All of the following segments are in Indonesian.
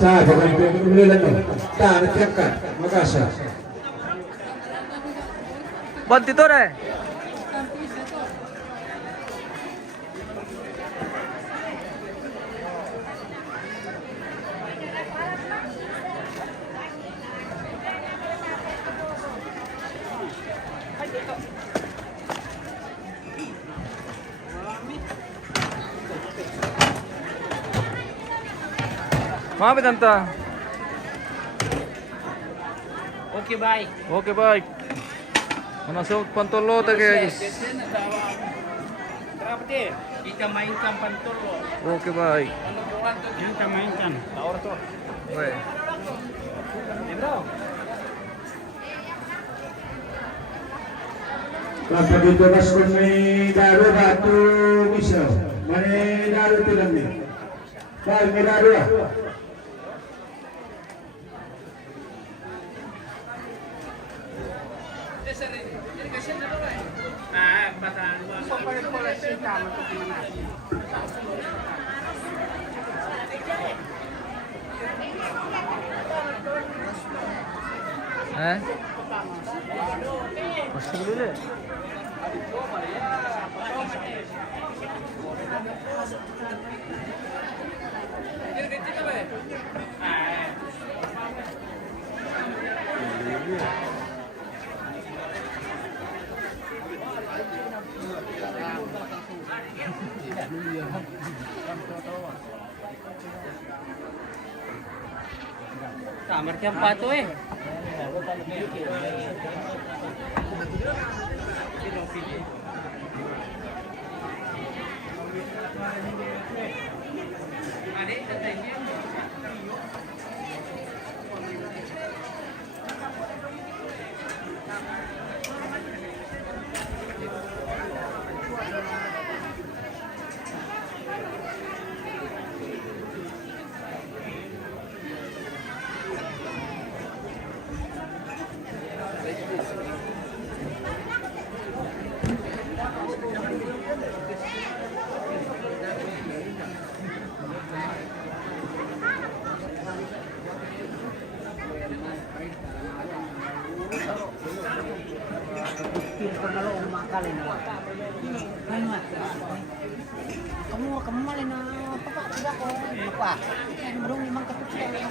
Sa pagkakas ulilan no. Ta nagkaka magasa. Bantitore. Maafin tante. Oke baik. Oke baik. Masuk pantolo tadi guys. Berapa deh? Kita mainkan pantolo. Oke baik. Kita mainkan. Tawar tuh. Baik. Bro. Lapa dito mas kung may daro batu bisa. May daro tilang ni. Dahil may daro ah. Masuk dulu. Kamar siapa tuh kamu malin na papa tidak ko apa belum memang ketutupan yang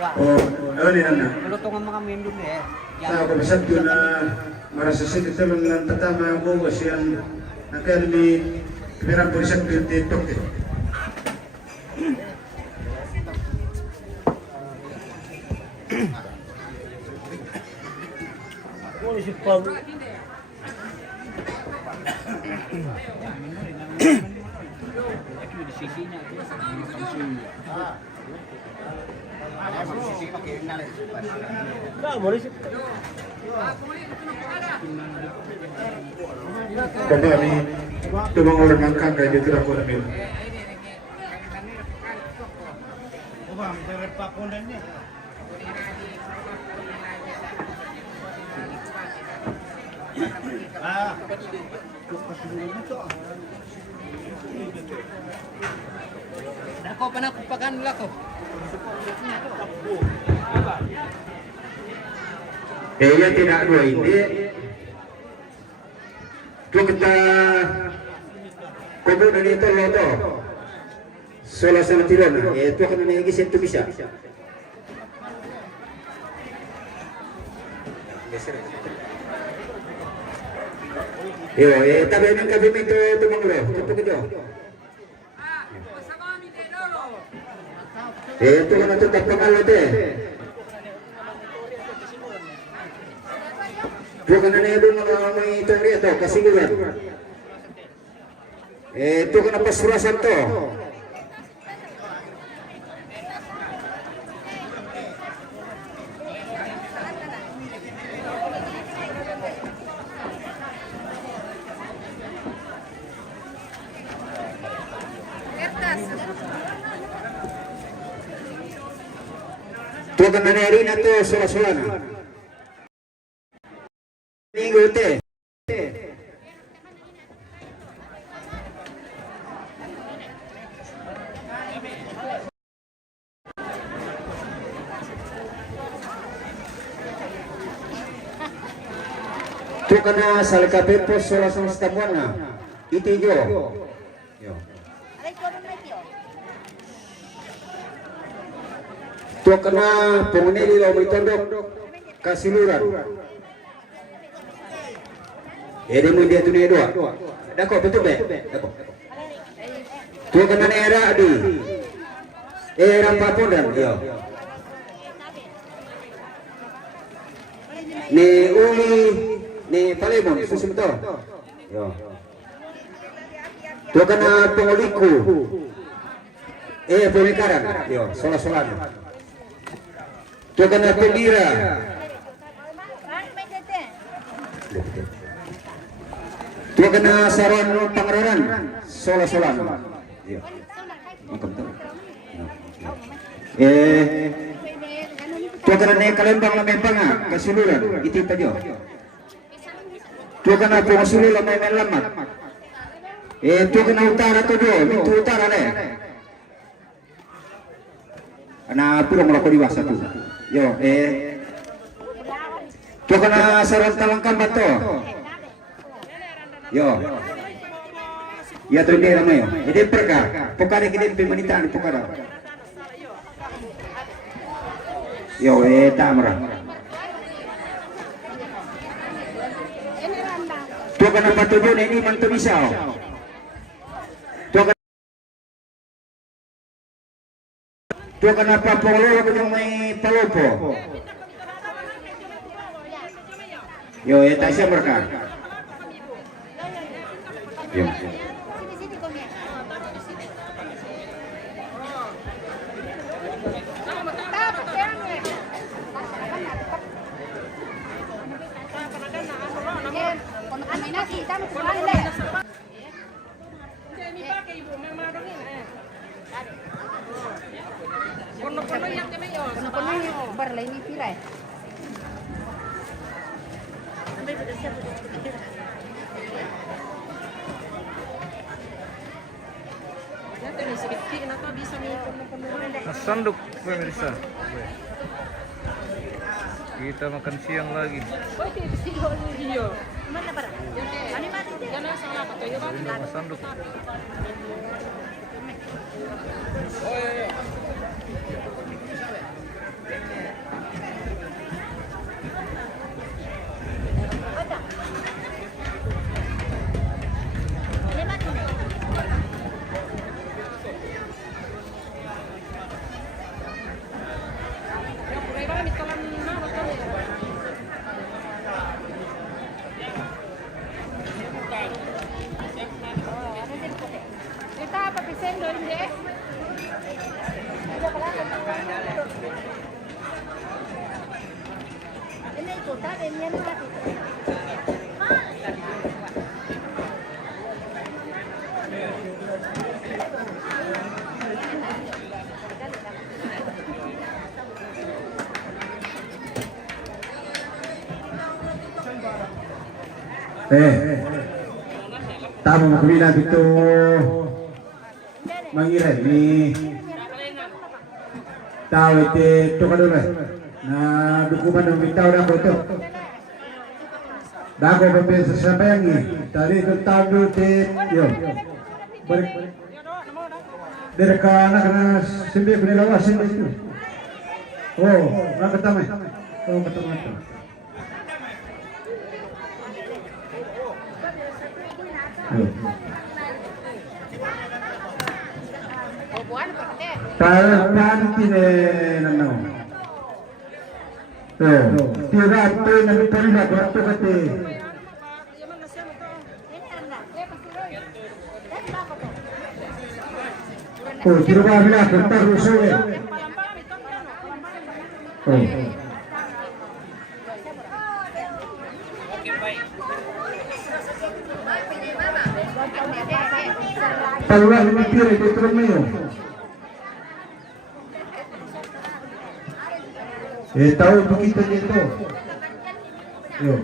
Oh, ini nana. lutong ang mga mendung eh Sa kabisat yun na marasasik ito lang tatama mo kasi ang academy pirang pulisan pintitok eh. polisi pam Kami tumang orang angkat kayak gitu aku ambil. Ako pa na kupakan nila ko. Yan tidak dua ini. Tuh kita kumpul dari itu loto. Sola sama tiron. Itu akan menjadi sentuh bisa. Yo, tapi ini kami itu tumang lo. Tutup itu. Itu kan tetap pengalat deh. Bukan na doon may itong rito, kasiguran. Ito ka na pasurasan to. Ito ka na rin na to, sula-sula na. Igulte. kana salika pepos sola sa stabuana. Iti jo. Yo. Aray ko nung medyo. Tu kana pengunili lo mitondok kasiluran. Ede mo dia tu ne dua. Dako betul be. Dako. Tu kana ne era di. Era papondan yo. Ne uli ne palemon susumpto. Yo. Tu kana penguliku. Pemekaran. Yo, sola-solan. Tu kana pendira. Tu kana saron pangeran sola-solan. Yo. Mangkap tu. Tu kana ne kalembang la mempanga kasuluran iti pajo. Tu kana pengasulu la melamat. Tu kana utara tu do, itu utara le. Ana purong lako diwasa tu. Yo, tu kana saron talangkan bato. Yo. Ya tu dia ramai. Ide perka. Pokare kide pemanitaan pokara. Yo, tamra. Tu kana patujon ini mantu bisao. Tu kana papolo ko may palopo. Yo, siya mereka. Yo. Sini kau ni. Sanduk pemirsa. Kita makan siang lagi. Sanduk. Tamu kumila dito mangiray ni tao iti tukadula na dukuman ng bitaw na ko ito dago pamilya sa sabayangi tali ito tao iti yun balik dari ka anak na simbi ko nilawasin ito nakatamay katamay ito. Tahan kini nano. Tira tu nang terima waktu kati. Tira bila kentar rusuh. Tahulah lima kiri di terumio. Tahu begitu itu. Yo.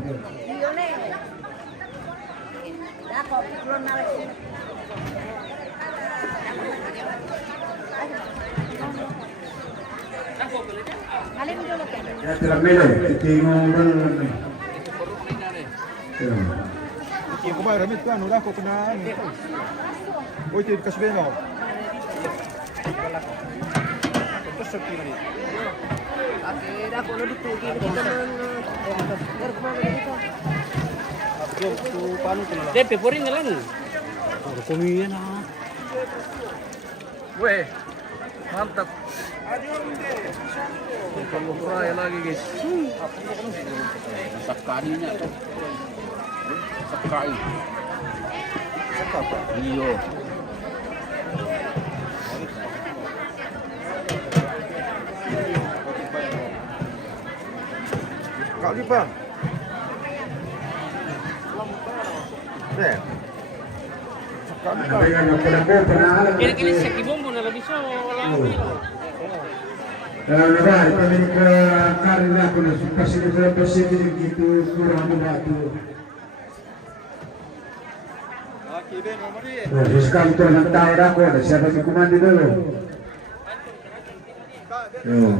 Ya terlamelo, tinggal Ya. Ako ba, ramit ko, ano lang, ko na, Uy, ito, kasbay mo. Akhirnya ako na dito, kita man. Depe, porin na lang. Kumiyan na. Weh, mantap. Kalau fry lagi guys. Sakarinya tuh. Sakari. Sakapa. Iyo. Kak Lipan. Deh. Ano ba yan? Ako panahalan. Kini sa kibombo na labi siya. Wala ko yun. Kalau lebar, kami ke karena aku nak kasih beberapa sedikit gitu kurang membantu. Oh, sekarang tu nak tahu dah aku ada siapa yang komandi dulu. Oh.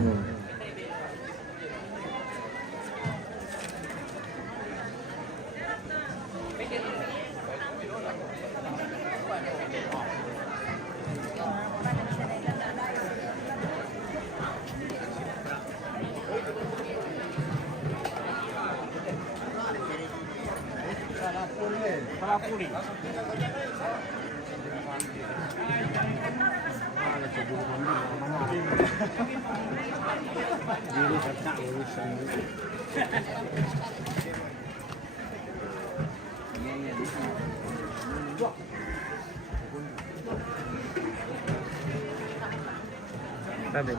Sabi.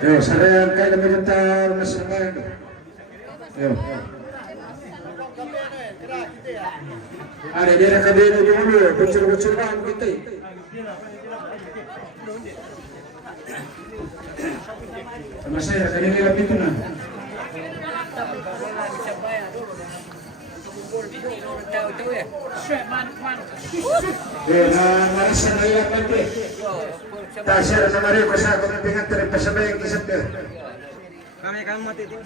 Yo, saya kayak lebih bentar masalah. Yo. Ada dia nak dia dulu, kucur-kucur kan kita. Sama saya kali ini lebih tu nah. Ya, marasa na ilang nanti. Tasya na mari ko sa akong pingat rin pasabay ang isip ka. Kami matitin.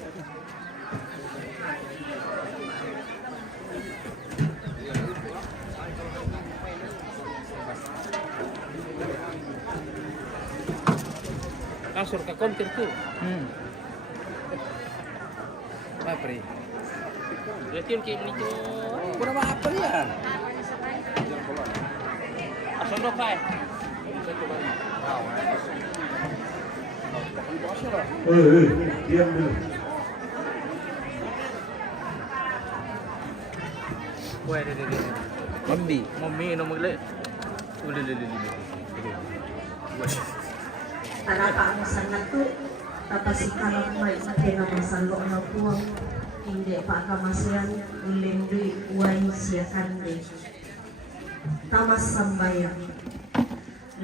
Kasur ka kontir tuh. Apa ni? Berarti yung kayak nito. Kurang apa ya? Asal dok kay. Diam dulu. Weh, dia. Mami no magle. Tanapaamusan na to, tapos ikalang may pinamasalok na puwang, hindi pa kamasiyan, ulimdoy, uway siya kande. Tamas sambayan,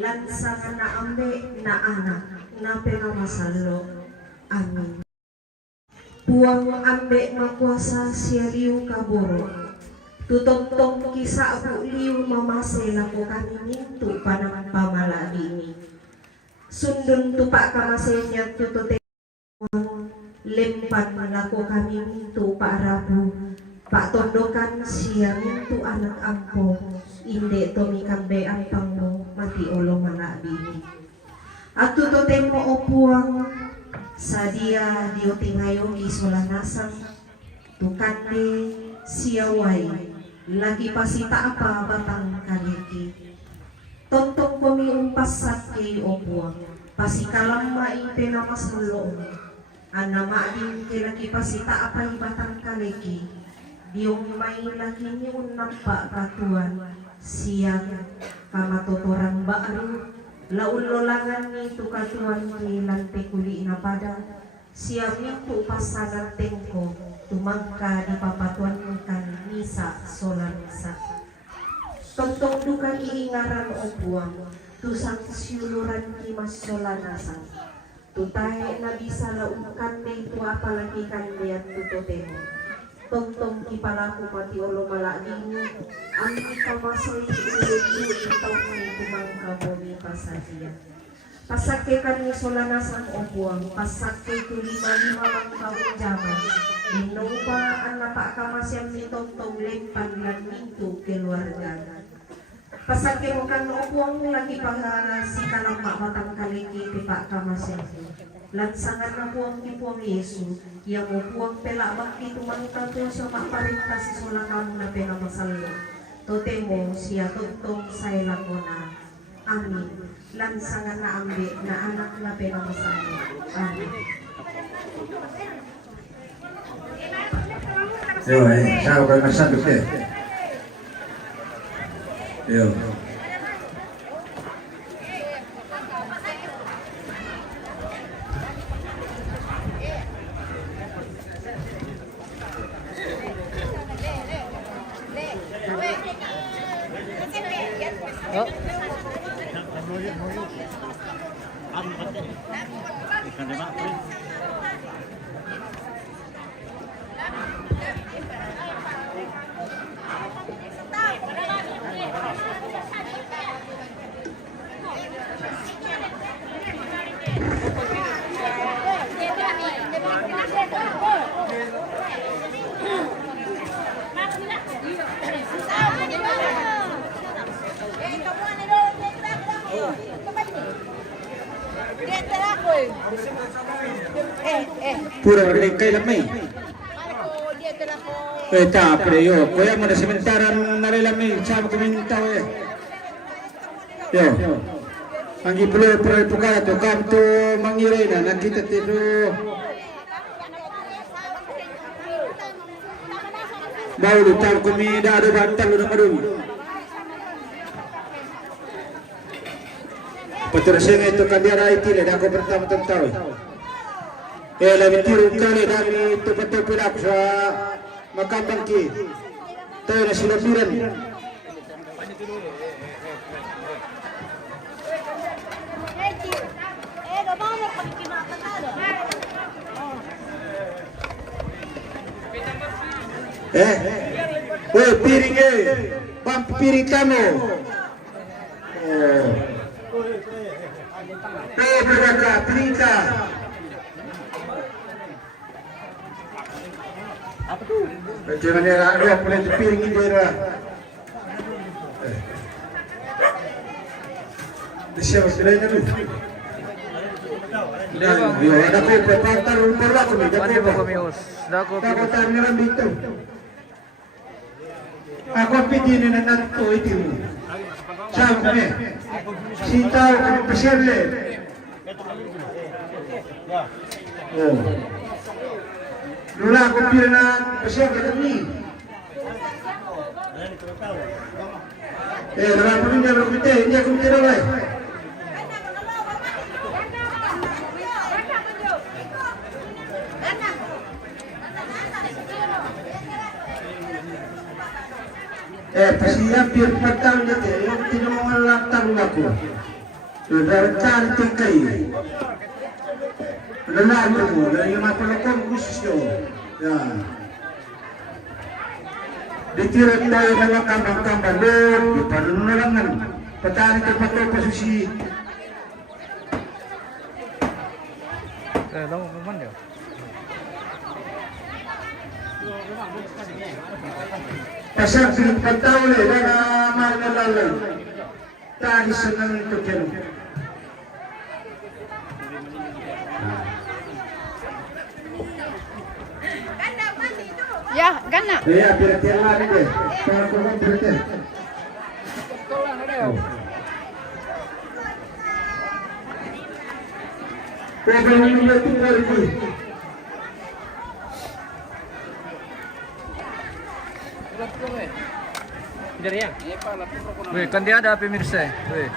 lansa ka na ambe na anak, na pinamasalok, amin. Puwang ambe makuasa siya liw kaburo, tutong-tong kisa ako liw mamasela ko kami ninto panang pamaladini. Sundun tupak kamasenya tutute lempan lako kami mintu Pak Rabu Pak tondokan siya mintu anak ampo inde tomi kambe ampangmo mati olo mana bini atu tote mo opuang sadia dio tingayo di solanasang tukande siawai lagi pasita apa batang kaliki tontong kami umpas sakay o buwang, pasikalang maing namas mulong, anama din kilaki pasita apay batang kaleki, diyong may laki ni unampa katuan, siyang kamatutorang baaro, laun-lolangan ni tukatuan ni lante kuli na pada, siyang yung pasanan tengko, tumangka di papatuan kan misa solanisa. Tontong dukan iingaran o buwang, tusang siuluran kimas solanasan. Tutay na bisa laukan de tu apalagi kandian tutotemo. Tong kipalaku pati olo malaging ang ikamasoy iluyo itaw ni kumangka bumi pasahiya. Pasake kami solanas ang obuang, pasake tu lima lang kawang jaman. Minupa ang napakamasyam ni tong lempan lang minto keluarga. Pasake mo kan obuang lagi si kanang mamatang kaliki pipa kamasyam. Lansangan na puang kipuang Yesu, yang mo puang pela bakti tumangka to sa maparinta si solakam na penamasalo. Totemo siya tuntong sayla ko na. Amin. Lansangan na ambi na anak na penamasalo. Amin. Yo, sao kayo masagot eh? Yo. Pura rin kay lamay. Tapre yo, kuya mo na sementaran narilamay, sama kumintaw eh. Yo. Ang ipulo pukara to kanto mangiray na nakita tito. Baulu tal kumida do bantal do marun. Patrasing ito kandiara itile dako pertama tentau. Lamin tirong kali dari tempat pilak sa Makabangki. Tayo na sinabiran. Piring piring kamu. Beraka, piringka. Jangan ada boleh piring ini lah. Siapa selain itu? Yo, ada ko pepantar rumput lah kami. Pandi ba kami host? Dako Ako tayo nilang dito. Ako pidin na nato ito. Saan kami? Sitaw kami pasyerle. Oh. Lula ako pila na pasyerle kami. Naman po niya rumite. Hindi ako mitilaway. Pasiya pir patang dete, yung tinungan lang tarong ako. Dari tingkay. Lalaki mo, na yung mapalakong gusto. Yan. Ditirat tayo na lang kambang-kambang. Di paano na lang nga. Patani ka pa ito pasusi. Lang naman yun. Pasang pinagpagtao na mahal na lalay. Tali sa nang ito kero. Ya, gana. Kaya, pinagtiyan namin eh. Para ko kong pinagtiyan. Kaya ba yung natin na rin eh. Weh, kandiada pemirsa. Weh.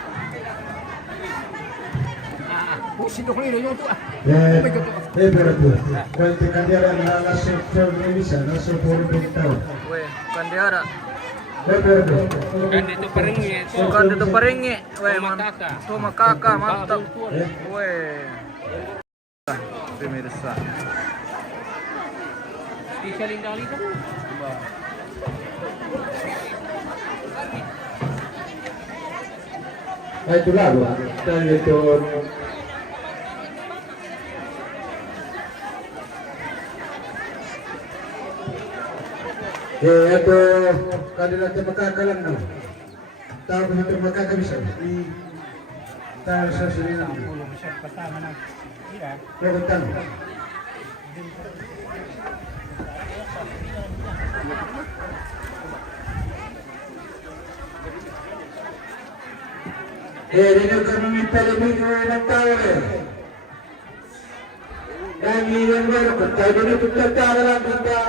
Berarti. Kuanti kandiara na nasa Indonesia, nasa Puro Bintao. Weh, kandiada. Berarti. Bukan itu paringi. Weh, tumakaka, mantap. Weh. Pemirsa. Nah itulah dan itu itu kandidat makakalan no. Tahu begitu makakabisa di tahu sesuatu Lakukan. Ini kami lebih ng tao yang ilang baru tayo dito tatara lang kita.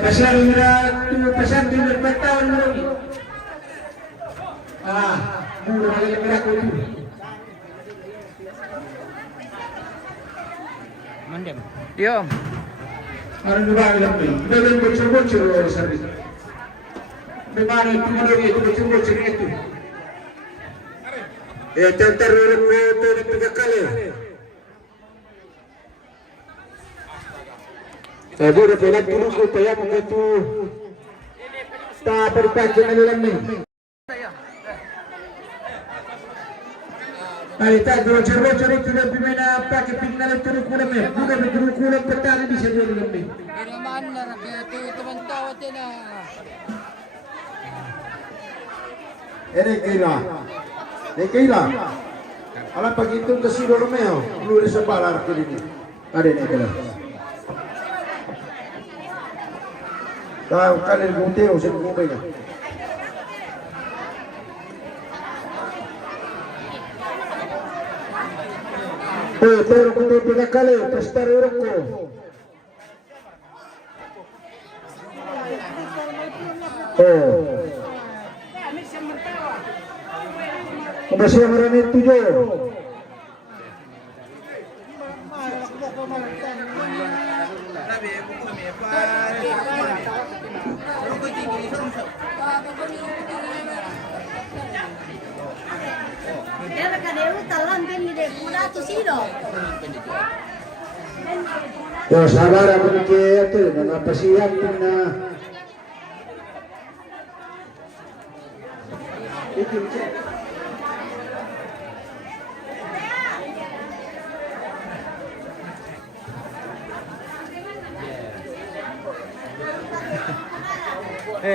Pasal din nagpataon mo. Mura lang ako dito. Yo. Ano ba lang ba? Dahil bocor-bocor sa rin. Bagaimana itu menurut itu bocor-bocor itu? Teror itu tiga kali. Saya boleh pelan dulu supaya mengitu tak berpacu dalam ni. Kita bocor-bocor itu lebih mana pakai pinggan itu kurang ni. Bukan itu kurang petani bisa jadi lebih. Mana itu teman tahu tina. Ini kira. Alam pag itong Casino Romeo, lunes sa balar ko din. Ada ni kalau. Tahu kanin buteo sa kumay na. Pero kung tiga kali, pastor urok ko. Masih marami 7. Era kadeu talan din ni de pura tu siro. Yo sabar ako ni Kieto, napasiyan din na.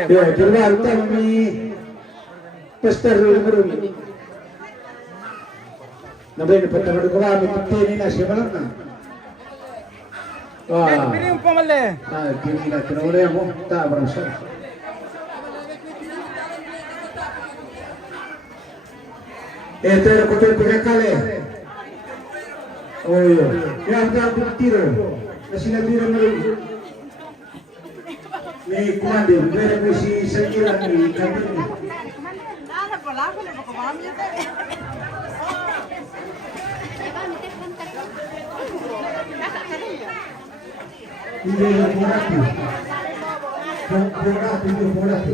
Ya, keluar kami pastor Rumi. Nabi pertama ko kami pagtini na siya malang na. Pili yung pamali. Pili na tinuli ako. Tabarang siya. Pero ko ito pagkakali. Oh, yun. Yan, ang tiro. Na sinabira mo rin. May kumandi. Meron ko si Sakira ni Kabin. Nana pala ko na makamami ito. Hindi yung purati. Yung purati.